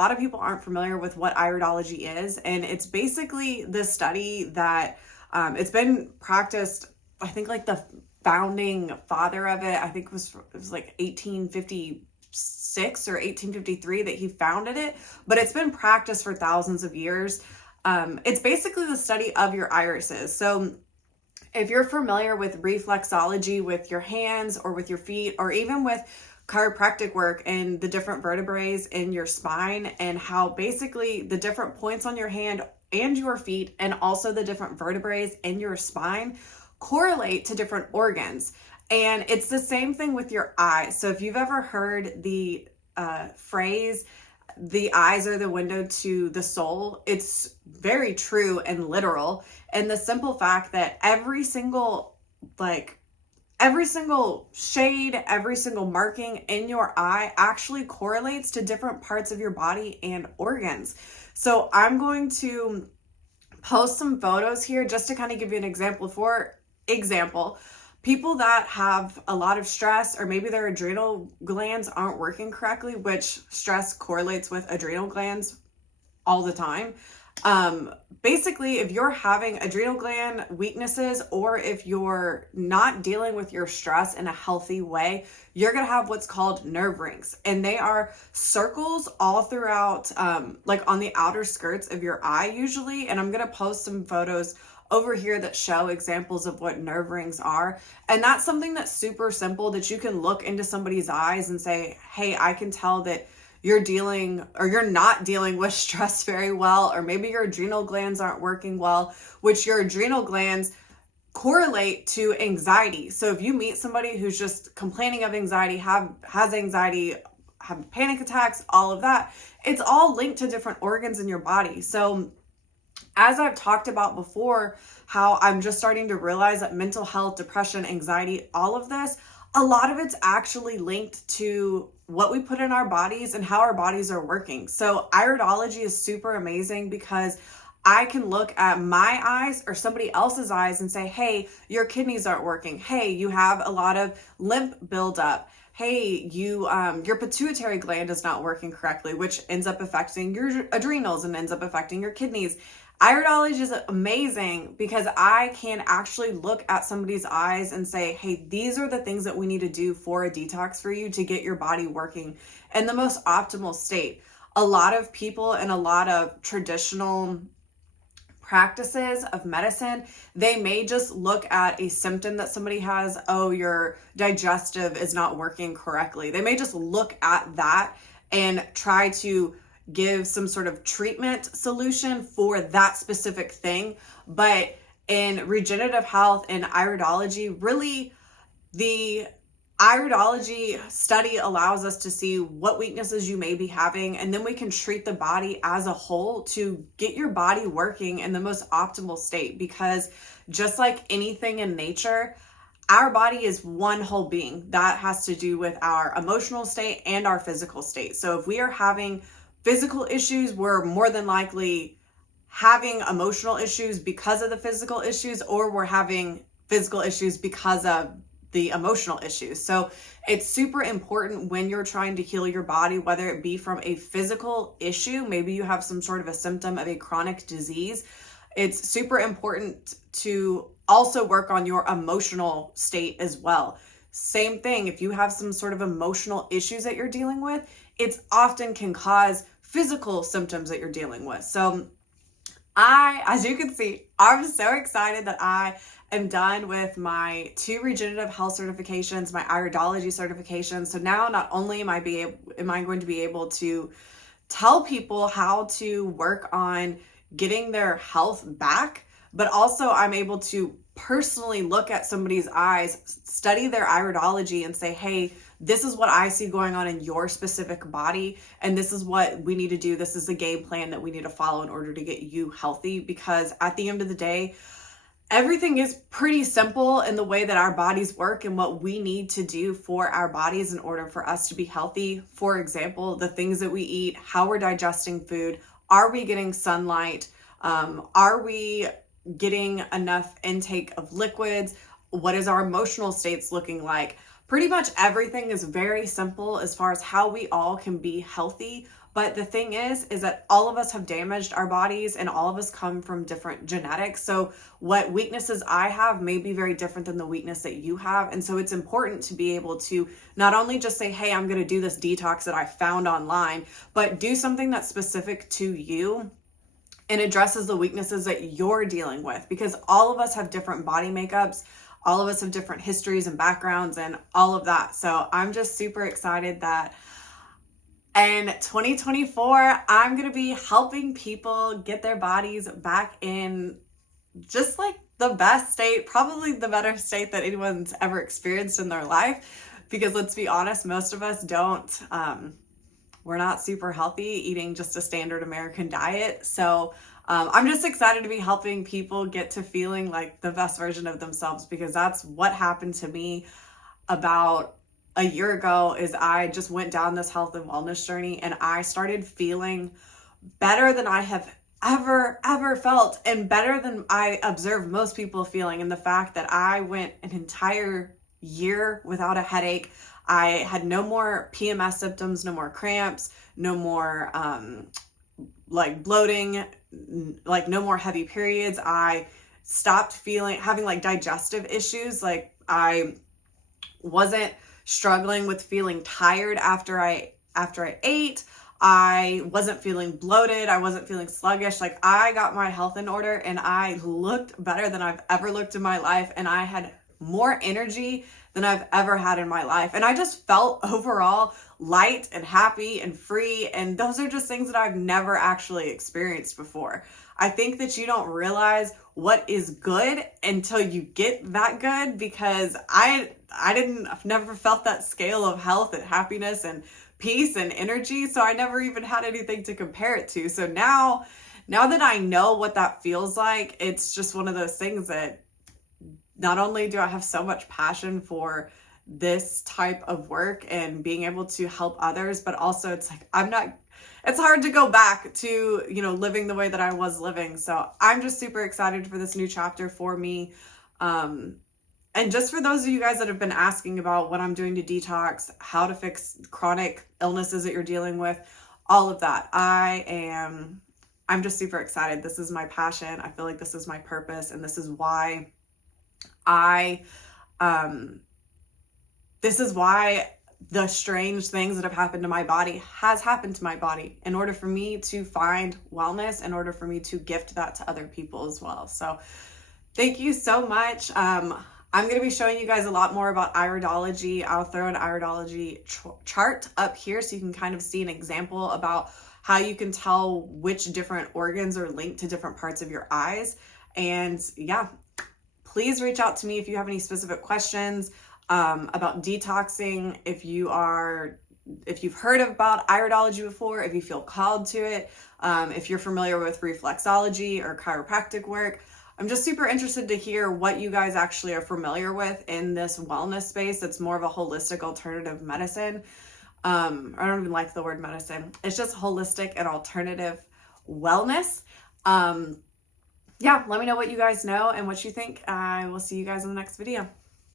A lot of people aren't familiar with what iridology is, and it's basically this study that it's been practiced. I think like the founding father of it, I think it was like 1856 or 1853 that he founded it, but it's been practiced for thousands of years. It's basically the study of your irises. So if you're familiar with reflexology with your hands or with your feet, or even with chiropractic work and the different vertebrae in your spine, and how basically the different points on your hand and your feet and also the different vertebrae in your spine correlate to different organs. And it's the same thing with your eyes. So if you've ever heard the phrase, the eyes are the window to the soul, it's very true and literal. And the simple fact that every single shade, every single marking in your eye actually correlates to different parts of your body and organs. So I'm going to post some photos here just to kind of give you an example. For example, people that have a lot of stress, or maybe their adrenal glands aren't working correctly, which stress correlates with adrenal glands all the time. Basically, if you're having adrenal gland weaknesses, or if you're not dealing with your stress in a healthy way, you're going to have what's called nerve rings. And they are circles all throughout, like on the outer skirts of your eye usually. And I'm going to post some photos over here that show examples of what nerve rings are. And that's something that's super simple, that you can look into somebody's eyes and say, hey, I can tell that you're dealing, or you're not dealing with stress very well, or maybe your adrenal glands aren't working well, which your adrenal glands correlate to anxiety. So if you meet somebody who's just complaining of anxiety, has anxiety, have panic attacks, all of that, it's all linked to different organs in your body. So as I've talked about before, how I'm just starting to realize that mental health, depression, anxiety, all of this, a lot of it's actually linked to what we put in our bodies and how our bodies are working. So iridology is super amazing because I can look at my eyes or somebody else's eyes and say, hey, your kidneys aren't working. Hey, you have a lot of lymph buildup. Hey, your pituitary gland is not working correctly, which ends up affecting your adrenals and ends up affecting your kidneys. Iridology is amazing because I can actually look at somebody's eyes and say, hey, these are the things that we need to do for a detox for you to get your body working in the most optimal state. A lot of people in a lot of traditional practices of medicine, they may just look at a symptom that somebody has. Oh, your digestive is not working correctly. They may just look at that and try to give some sort of treatment solution for that specific thing. But in regenerative health and iridology, really the iridology study allows us to see what weaknesses you may be having, and then we can treat the body as a whole to get your body working in the most optimal state. Because just like anything in nature, our body is one whole being. That has to do with our emotional state and our physical state. So if we are having physical issues, we're more than likely having emotional issues because of the physical issues, or we're having physical issues because of the emotional issues. So it's super important when you're trying to heal your body, whether it be from a physical issue, maybe you have some sort of a symptom of a chronic disease. It's super important to also work on your emotional state as well. Same thing, if you have some sort of emotional issues that you're dealing with, it's often can cause physical symptoms that you're dealing with. So as you can see, I'm so excited that I am done with my 2 regenerative health certifications, my iridology certifications. So now not only am I going to be able to tell people how to work on getting their health back, but also I'm able to personally look at somebody's eyes, study their iridology, and say, hey, this is what I see going on in your specific body, and this is what we need to do. This is the game plan that we need to follow in order to get you healthy. Because at the end of the day, everything is pretty simple in the way that our bodies work and what we need to do for our bodies in order for us to be healthy. For example, the things that we eat, how we're digesting food, are we getting sunlight? Are we getting enough intake of liquids? What is our emotional states looking like? Pretty much everything is very simple as far as how we all can be healthy, But the thing is that all of us have damaged our bodies and all of us come from different genetics. So what weaknesses I have may be very different than the weakness that you have. And so it's important to be able to not only just say, hey, I'm going to do this detox that I found online, but do something that's specific to you and addresses the weaknesses that you're dealing with, because all of us have different body makeups. All of us have different histories and backgrounds and all of that. So I'm just super excited that in 2024, I'm going to be helping people get their bodies back in just like the best state, probably the better state that anyone's ever experienced in their life. Because let's be honest, most of us don't, we're not super healthy eating just a standard American diet. So I'm just excited to be helping people get to feeling like the best version of themselves, because that's what happened to me about a year ago. Is I just went down this health and wellness journey and I started feeling better than I have ever felt, and better than I observe most people feeling. And the fact that I went an entire year without a headache, I had no more PMS symptoms, no more cramps, no more like bloating, like no more heavy periods. I stopped having like digestive issues. Like I wasn't struggling with feeling tired after I ate. I wasn't feeling bloated. I wasn't feeling sluggish. Like I got my health in order and I looked better than I've ever looked in my life. And I had more energy than I've ever had in my life. And I just felt overall light and happy and free. And those are just things that I've never actually experienced before. I think that you don't realize what is good until you get that good, because I've never felt that scale of health and happiness and peace and energy. So I never even had anything to compare it to. So now that I know what that feels like, it's just one of those things that not only do I have so much passion for this type of work and being able to help others, but also it's like, it's hard to go back to, living the way that I was living. So I'm just super excited for this new chapter for me. And just for those of you guys that have been asking about what I'm doing to detox, how to fix chronic illnesses that you're dealing with, all of that, I'm just super excited. This is my passion. I feel like this is my purpose. And this is why the strange things that have happened to my body has happened to my body, in order for me to find wellness, in order for me to gift that to other people as well. So thank you so much. I'm going to be showing you guys a lot more about Iridology. I'll throw an Iridology chart up here so you can kind of see an example about how you can tell which different organs are linked to different parts of your eyes. And yeah, please reach out to me if you have any specific questions about detoxing. If you've heard about Iridology before, if you feel called to it, if you're familiar with reflexology or chiropractic work, I'm just super interested to hear what you guys actually are familiar with in this wellness space. That's more of a holistic alternative medicine. I don't even like the word medicine. It's just holistic and alternative wellness. Yeah, let me know what you guys know and what you think. I will see you guys in the next video.